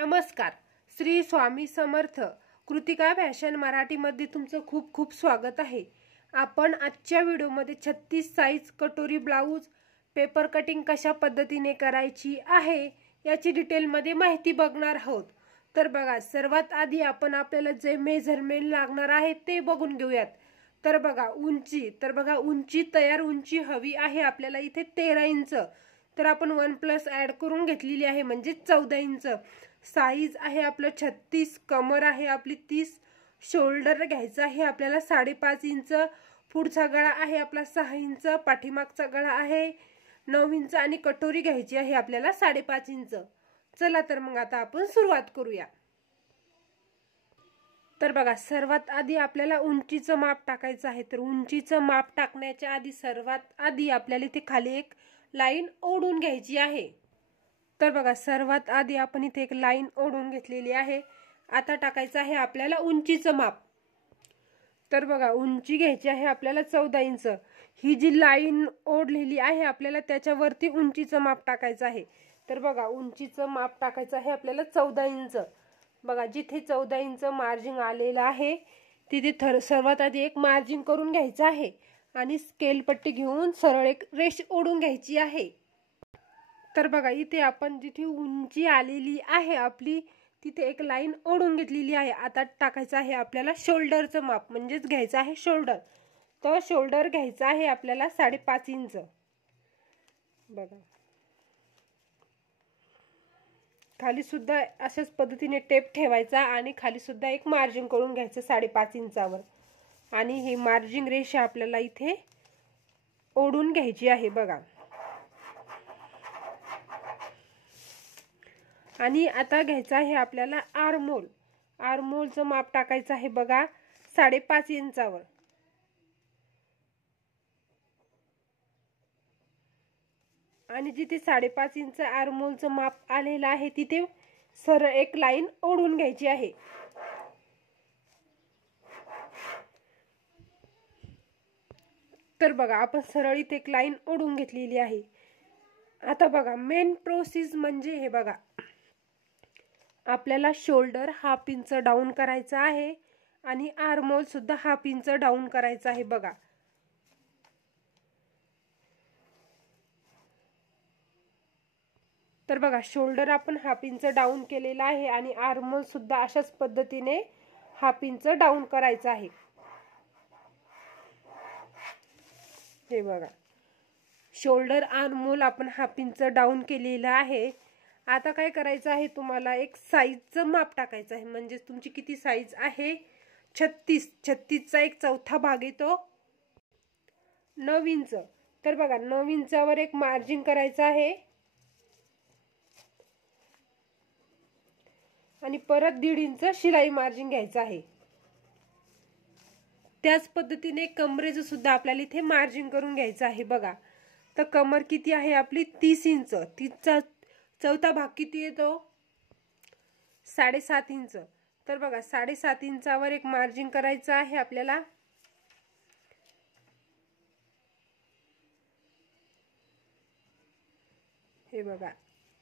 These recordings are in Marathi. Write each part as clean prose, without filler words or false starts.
नमस्कार. श्री स्वामी समर्थ. कृतिका फॅशन मराठीमध्ये तुमचं खूप खूप स्वागत आहे. आपण आजच्या व्हिडिओमध्ये 36 साइज कटोरी ब्लाउज पेपर कटिंग कशा पद्धतीने करायची आहे याची डिटेलमध्ये माहिती बघणार आहोत. तर बघा, सर्वात आधी आपण आपल्याला जे मेजरमेंट लागणार आहे ते बघून घेऊयात. तर बघा उंची तयार उंची हवी आहे आपल्याला इथे 13 इंच. तर आपण 1+ ऍड करून घेतलेली आहे म्हणजे 14 इंच. साइज आहे आपलं 36. कमर आहे आपली 30. शोल्डर घ्यायचा आहे आपल्याला 5.5 इंच. पुढचा गळा आहे आपला 6 इंच. पाठीमागचा गळा आहे 9 इंच आणि कटोरी घ्यायची आहे आपल्याला 5.5 इंच. चला तर मग आता आपण सुरुवात करूया. तर बघा, सर्वात आधी आपल्याला उंचीचं माप टाकायचं आहे. तर उंचीचं माप टाकण्याच्या आधी सर्वात आधी आपल्याला इथे खाली एक लाईन ओढून घ्यायची आहे. तर बघा, सर्वात आधी आपण इथे एक लाईन ओढून घेतलेली आहे. आता टाकायचं आहे आपल्याला उंचीचं माप. तर बघा, उंची घ्यायची आहे आपल्याला 14 इंच. ही जी लाईन ओढलेली आहे आपल्याला त्याच्यावरती उंचीचं माप टाकायचं आहे. तर बघा, उंचीचं माप टाकायचं आहे आपल्याला 14 इंच. बघा, जिथे 14 इंच मार्जिन आलेलं आहे तिथे सर्वात आधी एक मार्जिन करून घ्यायचं आहे आणि स्केल पट्टी घेऊन सरळ एक रेष ओढून घ्यायची आहे. तर बघा, इथे आपण जिथे उंची आलेली आहे आपली तिथे एक लाईन ओढून घेतलेली आहे. आता टाकायचं आहे आपल्याला शोल्डरचं माप, म्हणजेच घ्यायचं आहे शोल्डर. तर शोल्डर घ्यायचं आहे आपल्याला 5.5 इंच. बघा, खाली सुद्धा अशाच पद्धतीने टेप ठेवायचा आणि खाली सुद्धा एक मार्जिन करून घ्यायचं 5.5 इंचावर. आणि ही मार्जिन रेषा आपल्याला इथे ओढून घ्यायची आहे. बघा, आणि आता घ्यायचं आहे आपल्याला आर्महोल. आर्महोलचं माप टाकायचं आहे बघा 5.5 इंचावर. आणि जिथे 5.5 इंच आर्महोलचं माप आलेलं आहे तिथे सरळ एक लाईन ओढून घ्यायची आहे. तर बघा, आपण सरळ इथे एक लाईन ओढून घेतलेली आहे. आता बघा, मेन प्रोसेस म्हणजे हे बघा, आपल्याला शोल्डर 1/2 इंच डाऊन करायचा आहे आणि आर्महोल सुद्धा 1/2 इंच डाऊन करायचा आहे. बघा, तर बघा, शोल्डर आपण 1/2 इंच डाऊन केलेला आहे आणि आर्महोल सुद्धा अशाच पद्धतीने 1/2 इंच डाऊन करायचा आहे. हे बघा, शोल्डर आर्महोल आपण 1/2 इंच डाऊन केलेला आहे. आता काय करायचं आहे, तुम्हाला एक साईजचं माप टाकायचं आहे. म्हणजे तुमची किती साईज आहे 36चा एक चौथा भाग येतो 9 इंच. तर बघा, 9 इंचावर एक मार्जिन करायचं आहे आणि परत 1.5 इंच शिलाई मार्जिन घ्यायचं आहे. त्याच पद्धतीने कमरेचं सुद्धा आपल्याला इथे मार्जिन करून घ्यायचं आहे. बघा, तर कमर किती आहे आपली 30 इंच. 30चा चौथा भाग किती येतो 7.5 इंच. तर बघा, 7.5 इंचावर एक मार्जिन करायचं आहे आपल्याला. हे बघा,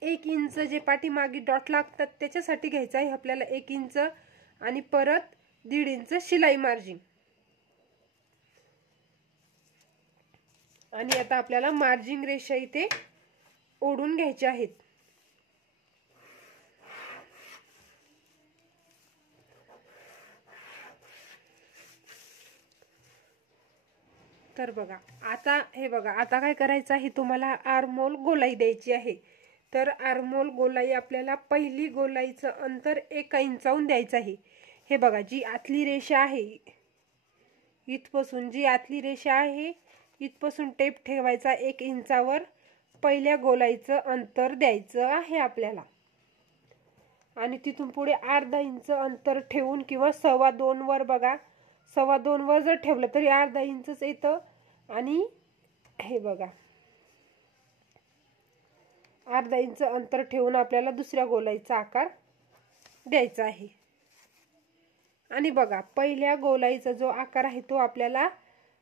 1 इंच जे पाठीमागे डॉट लागतात त्याच्यासाठी घ्यायचं आहे आपल्याला 1 इंच आणि परत 1.5 इंच शिलाई मार्जिन. आणि आता आपल्याला मार्जिन रेषा इथे ओढून घ्यायच्या आहेत. तर बघा, आता हे बघा, आता काय करायचं आहे, तुम्हाला आर्महोल गोलाई द्यायची आहे. तर आर्महोल गोलाई आपल्याला पहिली गोलाईचं अंतर 1 इंचाहून द्यायचं आहे. हे बघा, जी आतली रेषा आहे इथपासून, जी आतली रेषा आहे इथपासून टेप ठेवायचा 1 इंचावर पहिल्या गोलाईचं अंतर द्यायचं आहे आपल्याला. आणि तिथून पुढे अर्धा इंच अंतर ठेवून किंवा 2.25 वर, बघा 2.25 वर जर ठेवलं तरी अर्धा इंचच येतं. आणि हे बघा, अर्धा इंच अंतर ठेवून आपल्याला दुसऱ्या गोलाईचा आकार द्यायचा आहे. आणि बघा, पहिल्या गोलाईचा जो आकार आहे तो आपल्याला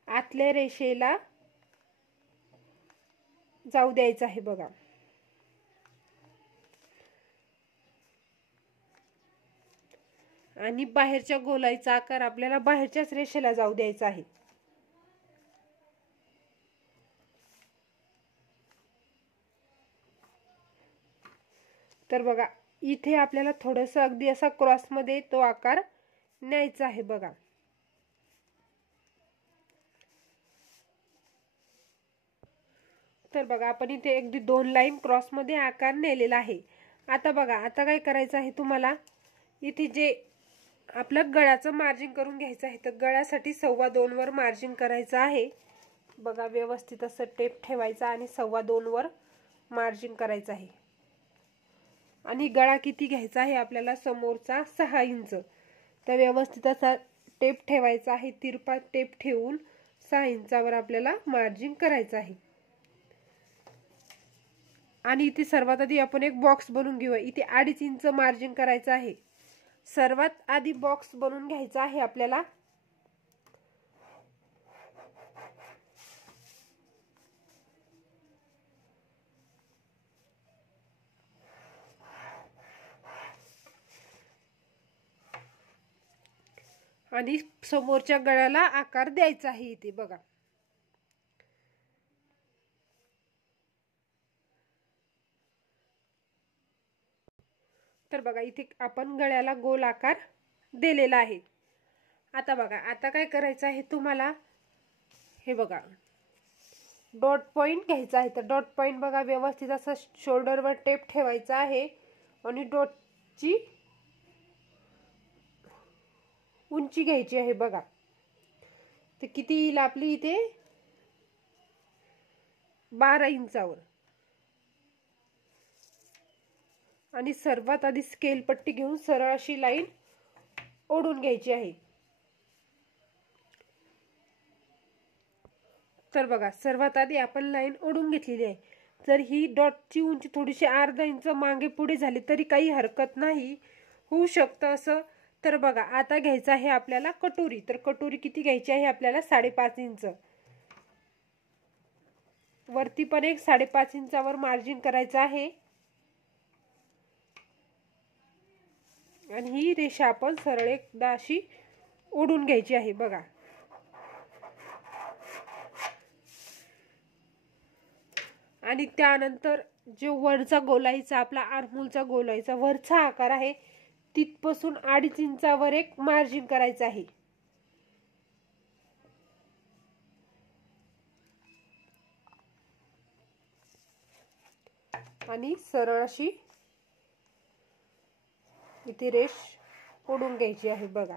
आतल्या रेषेला जाऊ द्यायचा आहे. बघा, आणि बाहेरच्या गोलाईचा आकार आपल्याला बाहेरच्याच रेषेला जाऊ द्यायचा आहे. तर बघा इथे आपल्याला थोडंसं अगदी असा क्रॉस मध्ये तो आकार न्यायचा आहे बघा. तर बघा आपण इथे अगदी 2 लाईन क्रॉस मध्ये आकार नेलेला आहे. आता बघा आता काय करायचं आहे तुम्हाला, इथे जे आपलं गळ्याचं मार्जिन करून घ्यायचं आहे. तर गळ्यासाठी 2.25 वर मार्जिन करायचं आहे बघा. व्यवस्थित असं टेप ठेवायचा आणि 2.25 वर मार्जिन करायचं आहे. आणि गळा किती घ्यायचा आहे आपल्याला, समोरचा 6 इंच. तर व्यवस्थित असा टेप ठेवायचा आहे. तिरपा टेप ठेवून 6 इंचावर आपल्याला मार्जिन करायचं आहे. आणि इथे सर्वात आधी आपण एक बॉक्स बनवून घेऊया. इथे 2.5 इंच मार्जिन करायचं आहे. सर्वात आधी बॉक्स बनवून घ्यायचा आहे आपल्याला. आणि समोरच्या गळ्याला आकार द्यायचा आहे इथे बघा. तर बघा इथे आपण गळ्याला गोल आकार दिलेला आहे. आता बघा आता काय करायचं आहे तुम्हाला, हे बघा डॉट पॉइंट घ्यायचा आहे. तर डॉट पॉइंट बघा व्यवस्थित असं शोल्डरवर टेप ठेवायचा आहे आणि डॉटची उंची घ्यायची आहे बघा. तर किती येईल आपली इथे 12 इंचावर. आणि सर्वात आधी स्केल पट्टी घेऊन सरळ अशी लाईन ओढून घ्यायची आहे. तर बघा सर्वात आधी आपण लाईन ओढून घेतलेली आहे. जर ही डॉटची उंची थोडीशी अर्धा इंच मागे पुढे झाली तरी काही हरकत नाही, होऊ शकतं असं. तर बघा आता घ्यायचं आहे आपल्याला कटोरी. तर कटोरी किती घ्यायची आहे आपल्याला 5.5 इंच. वरती पण एक 5.5 इंचावर मार्जिन करायचं आहे. आणि ही रेषा आपण सरळ एकदा अशी ओढून घ्यायची आहे बघा. आणि त्यानंतर जो वरचा गोलाईचा आपला आर्महोलचा गोलाईचा वरचा आकार आहे तिथपासून 2.5 इंचावर एक मार्जिन करायचं आहे. आणि सरळ अशी इथे रेष ओढून घ्यायची आहे बघा.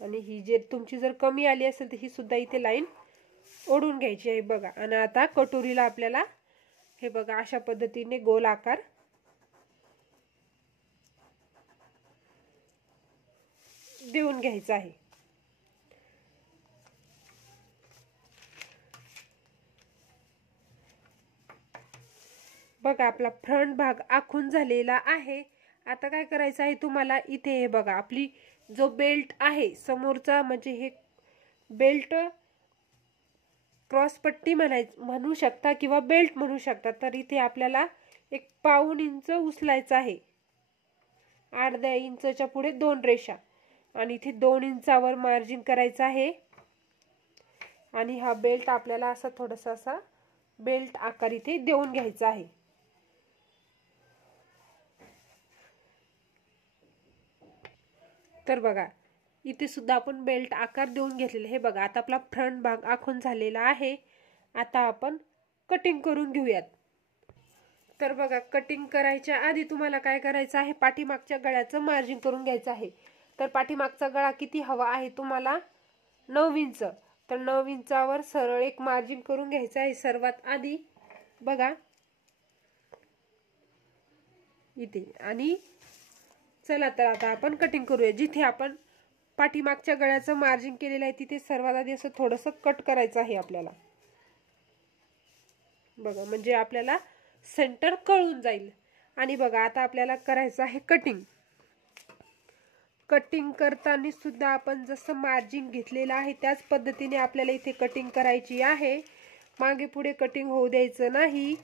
आणि ही जे तुमची जर कमी आली असेल तर ही सुद्धा इथे लाईन ओढून घ्यायची आहे बघा. आणि आता कटोरीला आपल्याला हे बघा अशा पद्धतीने गोल आकार देऊन घ्यायचा आहे. बघा आपला फ्रंट भाग आखून झालेला आहे. आता काय करायचं आहे तुम्हाला, इथे हे बघा आपली जो बेल्ट आहे समोरचा, म्हणजे हे बेल्ट क्रॉस पट्टी म्हणू शकता किंवा बेल्ट म्हणू शकता. तर इथे आपल्याला एक 1.5 इंच उचलायचं आहे. अर्ध्या इंचच्या पुढे 2 रेषा आणि इथे 2 इंचावर मार्जिन करायचं आहे. आणि हा बेल्ट आपल्याला असा थोडासा असा बेल्ट आकार इथे देऊन घ्यायचा आहे. तर बघा इथे सुद्धा आपण बेल्ट आकार देऊन घेतलेले. हे बघा आता आपला फ्रंट भाग आखून झालेला आहे. आता आपण कटिंग करून घेऊयात. तर बघा कटिंग करायच्या आधी तुम्हाला काय करायचं आहे, पाठीमागच्या गळ्याचं मार्जिन करून घ्यायचं आहे. तर पाठीमागचा गळा किती हवा आहे तुम्हाला, 9 इंच. तर 9 इंचावर सरळ एक मार्जिन करून घ्यायचं आहे सर्वात आधी बघा इथे. आणि चला तर आता आपण कटिंग करूया. जिथे आपण पाठीमागच्या गळ्याचं मार्जिन केलेलं आहे तिथे सर्वात आधी असं थोडंसं कट करायचं आहे आपल्याला बघा, म्हणजे आपल्याला सेंटर कळून जाईल. आणि बघा आता आपल्याला करायचं आहे कटिंग. कटिंग करताना सुद्धा आपण जसं मार्जिन घेतलेलं आहे त्याच पद्धतीने आपल्याला इथे कटिंग करायची आहे. मागे पुढे कटिंग होऊ द्यायचं नाही.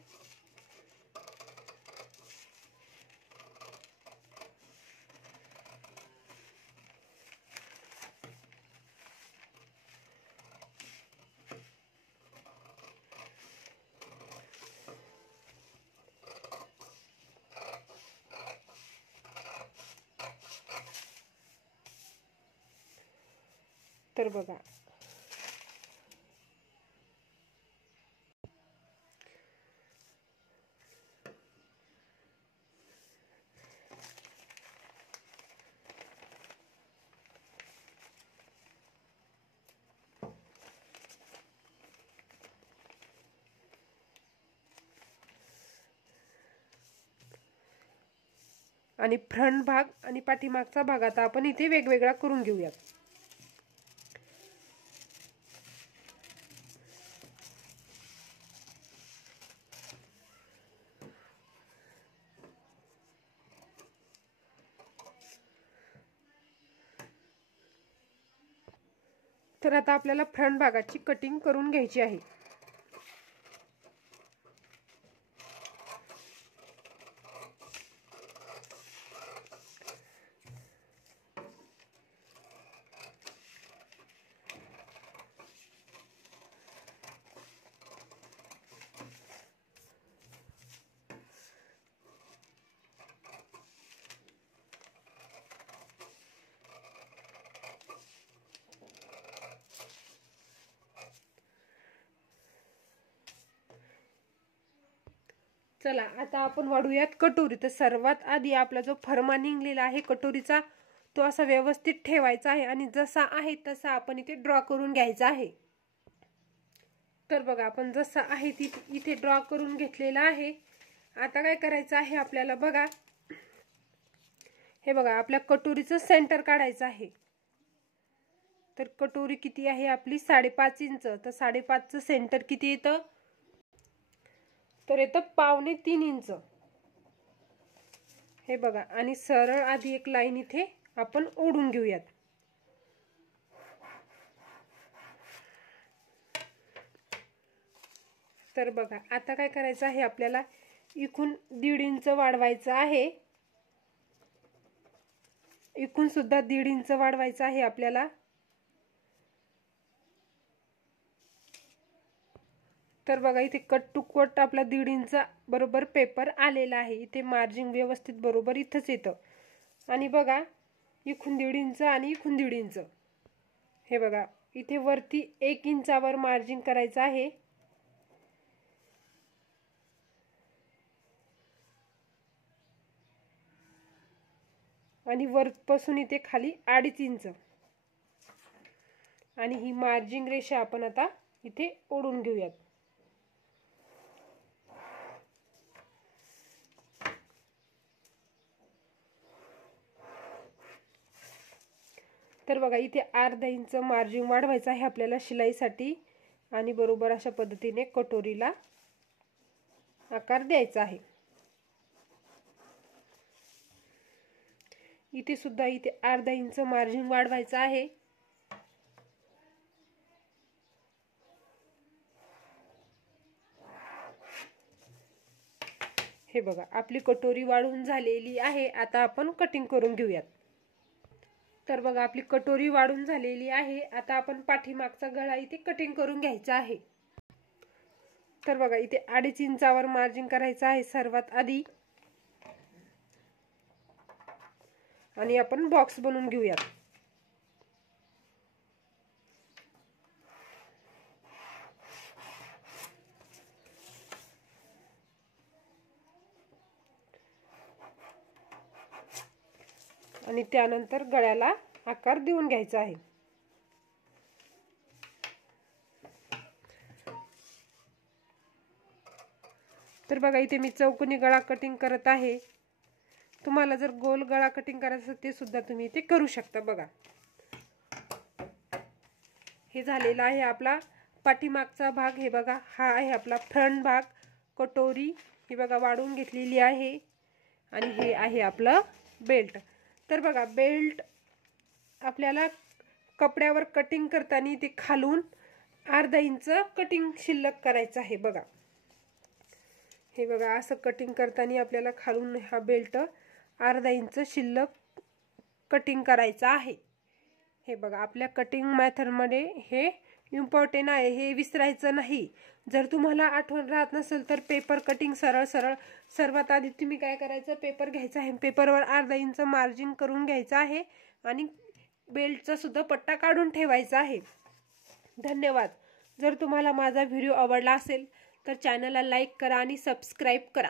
तर बघा आणि फ्रंट भाग आणि पाठीमागचा भाग आता आपण इथे वेगवेगळा करून घेऊयात. तर आता आपल्याला फ्रंट भागाची कटिंग करून घ्यायची आहे. चला आता आपण वाढूयात कटोरी. तर सर्वात आधी आपला जो फरमा निघलेला आहे कटोरीचा तो असा व्यवस्थित ठेवायचा आहे आणि जसा आहे तसा आपण इथे ड्रॉ करून घ्यायचा आहे. तर बघा आपण जसा आहे इथे ड्रॉ करून घेतलेला आहे. आता काय करायचं आहे आपल्याला बघा, हे बघा आपल्या कटोरीचं सेंटर काढायचं आहे. तर कटोरी किती आहे आपली 5.5 इंच. तर 5.5चं सेंटर किती येतं, तर येतं 2.25 इंच. हे बघा आणि सरळ आधी एक लाईन इथे आपण ओढून घेऊयात. तर बघा आता काय करायचं आहे आपल्याला, इकून 1.5 इंच वाढवायचं आहे. इकून सुद्धा 1.5 इंच वाढवायचं आहे आपल्याला. तर बघा इथे कट टू कट आपला 1.5 इंच बरोबर पेपर आलेला आहे. इथे मार्जिन व्यवस्थित बरोबर इथंच येतं. आणि बघा इकून 1.5 इंच आणि इकून 1.5 इंच. हे बघा इथे वरती 1 इंचावर मार्जिन करायचं आहे. आणि वरपासून इथे खाली 2.5 इंच. आणि ही मार्जिन रेषा आपण आता इथे ओढून घेऊयात. तर बघा इथे 1/2 इंच मार्जिन वाढवायचं आहे आपल्याला शिलाईसाठी. आणि बरोबर अशा पद्धतीने कटोरीला आकार द्यायचा आहे. इथे सुद्धा इथे 1/2 इंच मार्जिन वाढवायचं आहे. हे बघा आपली कटोरी वाढून झालेली आहे. आता आपण कटिंग करून घेऊयात. तर बघा आपली कटोरी वाढून झालेली आहे. आता आपण पाठीमागचा गळा इथे कटिंग करून घ्यायचा आहे. तर बघा इथे 2.5 इंचावर मार्जिन करायचं आहे सर्वात आधी. आणि आपण बॉक्स बनवून घेऊयात. आणि त्यानंतर गळ्याला आकार देऊन घ्यायचा आहे. तर बघा इथे मी चौकोनी गळा कटिंग करत आहे. तुम्हाला जर गोल गळा कटिंग करायचं असेल ते सुद्धा तुम्ही इथे करू शकता. बघा हे झालेला आहे आपला पाठीमागचा भाग. हे बघा हा आहे आपला फ्रंट भाग. कटोरी ही बघा वाढवून घेतलेली आहे. आणि हे आहे आपलं बेल्ट. तर बघा बेल्ट आपल्याला कपड्यावर कटिंग करताना ते खालून 1/2 इंच कटिंग शिल्लक करायचं आहे. बघा हे बघा असं कटिंग करताना आपल्याला खालून हा बेल्ट 1/2 इंच शिल्लक कटिंग करायचा आहे. हे बघा आपल्या कटिंग मेथडमध्ये हे इम्पॉर्टंट आहे, हे विसरायचं नाही. जर तुम्हाला आठवण राहत नसेल तर पेपर कटिंग सरळ सर्वात आधी तुम्ही काय करायचं, पेपर घ्यायचा आहे. पेपरवर 1/2 इंच मार्जिन करून घ्यायचं आहे. आणि बेल्टचा सुद्धा पट्टा काढून ठेवायचा आहे. धन्यवाद. जर तुम्हाला माझा व्हिडिओ आवडला असेल तर चॅनलला लाईक करा आणि सबस्क्राईब करा.